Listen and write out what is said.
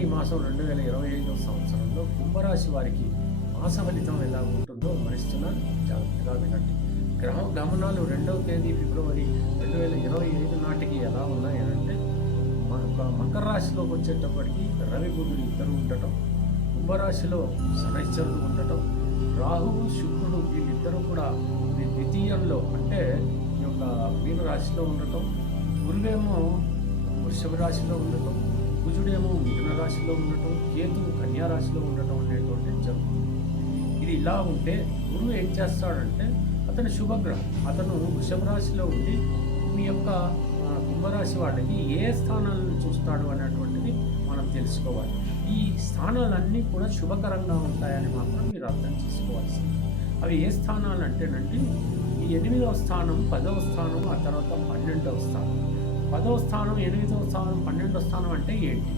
జనవరి మాసం 2025 సంవత్సరంలో కుంభరాశి వారికి మాస ఫలితం ఎలా ఉంటుందో గమనిస్తున్నారు. జాగ్రత్తగా వినండి. గ్రహ గమనాలు 2వ తేదీ ఫిబ్రవరి 2025 నాటికి ఎలా ఉన్నాయనంటే, మకర రాశిలోకి వచ్చేటప్పటికి రవి బుధుడు ఇద్దరు ఉండటం, కుంభరాశిలో శనైశ్వరుడు ఉండటం, రాహువు శుక్రుడు వీళ్ళిద్దరూ కూడా ద్వితీయంలో అంటే ఈ యొక్క మీన రాశిలో ఉండటం, గురువేమో వృషభ రాశిలో ఉండటం, కుజుడేమో మిథున రాశిలో ఉండటం, కేతువు కన్యా రాశిలో ఉండటం అనేటువంటి జరుగుతుంది. ఇది ఇలా ఉంటే గురువు ఏం చేస్తాడంటే, అతను శుభగ్రహం, అతను వృషభ రాశిలో ఉండి మీ యొక్క కుంభరాశి వాళ్ళకి ఏ స్థానాలను చూస్తాడు అనేటువంటిది మనం తెలుసుకోవాలి. ఈ స్థానాలన్నీ కూడా శుభకరంగా ఉంటాయని మాత్రం మీరు అర్థం చేసుకోవాల్సింది. అవి ఏ స్థానాలు అంటేనండి, ఈ 8వ స్థానం, 10వ స్థానం, ఆ తర్వాత 12వ స్థానం. 10వ స్థానం, 8వ స్థానం, 12వ స్థానం అంటే ఏంటి?